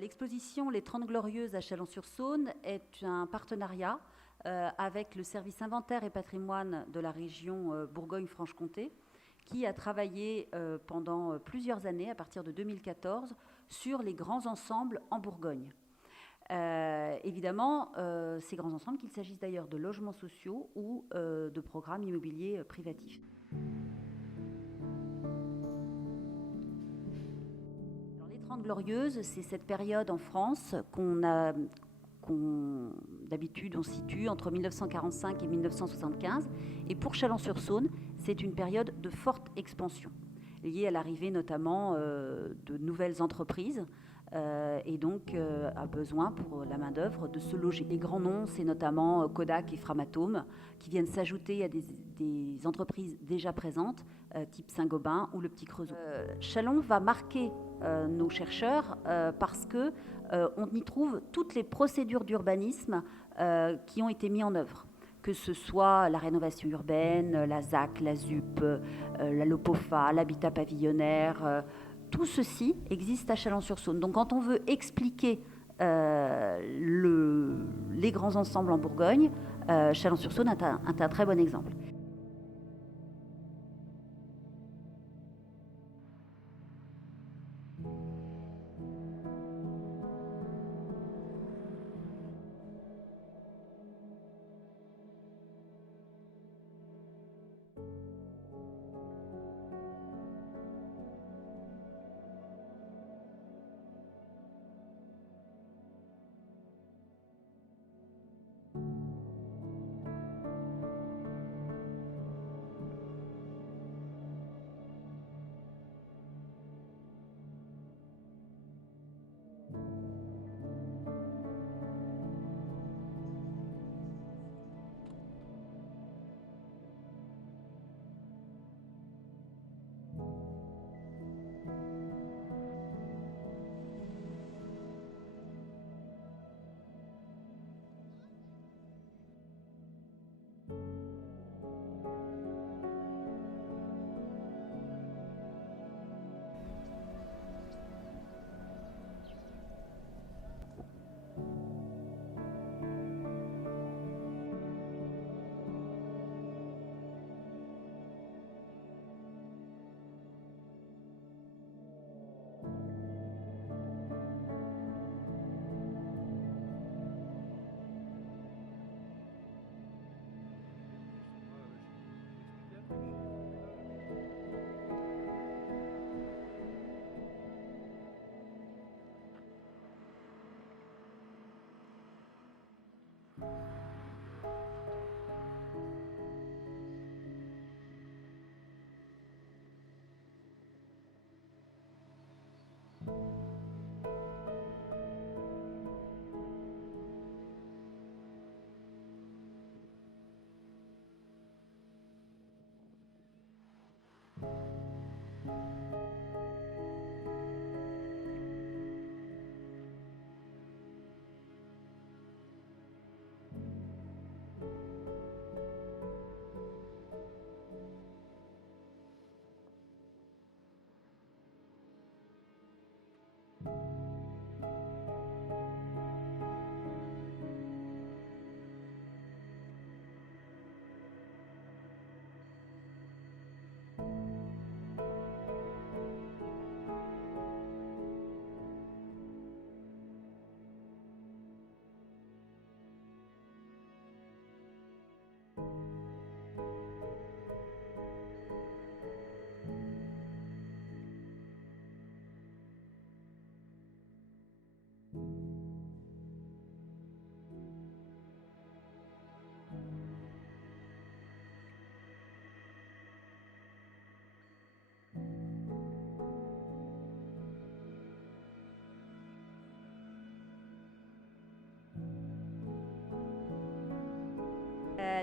L'exposition Les 30 Glorieuses à Chalon-sur-Saône est un partenariat avec le service inventaire et patrimoine de la région Bourgogne-Franche-Comté, qui a travaillé pendant plusieurs années, à partir de 2014, sur les grands ensembles en Bourgogne. Évidemment, ces grands ensembles, qu'il s'agisse d'ailleurs de logements sociaux ou de programmes immobiliers privatifs. Alors, les 30 Glorieuses, c'est cette période en France d'habitude on situe entre 1945 et 1975. Et pour Chalon-sur-Saône, c'est une période de forte expansion, liée à l'arrivée notamment de nouvelles entreprises et donc a besoin pour la main-d'œuvre de se loger. Les grands noms, c'est notamment Kodak et Framatome, qui viennent s'ajouter à des entreprises déjà présentes, type Saint-Gobain ou le Petit Creusot. Chalon va marquer nos chercheurs parce que on y trouve toutes les procédures d'urbanisme qui ont été mises en œuvre, que ce soit la rénovation urbaine, la ZAC, la ZUP, la LOPOFA, l'habitat pavillonnaire, tout ceci existe à Chalon-sur-Saône. Donc quand on veut expliquer les grands ensembles en Bourgogne, Chalon-sur-Saône est un très bon exemple.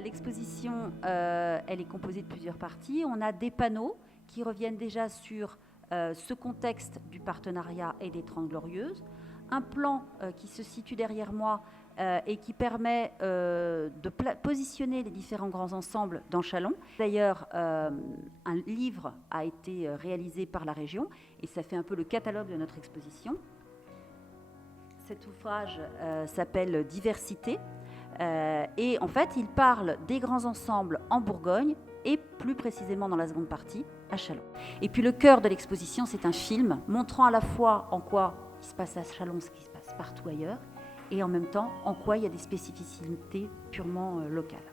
L'exposition, elle est composée de plusieurs parties. On a des panneaux qui reviennent déjà sur ce contexte du partenariat et des 30 Glorieuses. Un plan qui se situe derrière moi et qui permet de positionner les différents grands ensembles dans Chalon. D'ailleurs, un livre a été réalisé par la région et ça fait un peu le catalogue de notre exposition. Cet ouvrage s'appelle Diversité et en fait il parle des grands ensembles en Bourgogne et plus précisément dans la seconde partie à Châlons. Et puis le cœur de l'exposition, c'est un film montrant à la fois en quoi il se passe à Châlons ce qui se passe partout ailleurs et en même temps en quoi il y a des spécificités purement locales.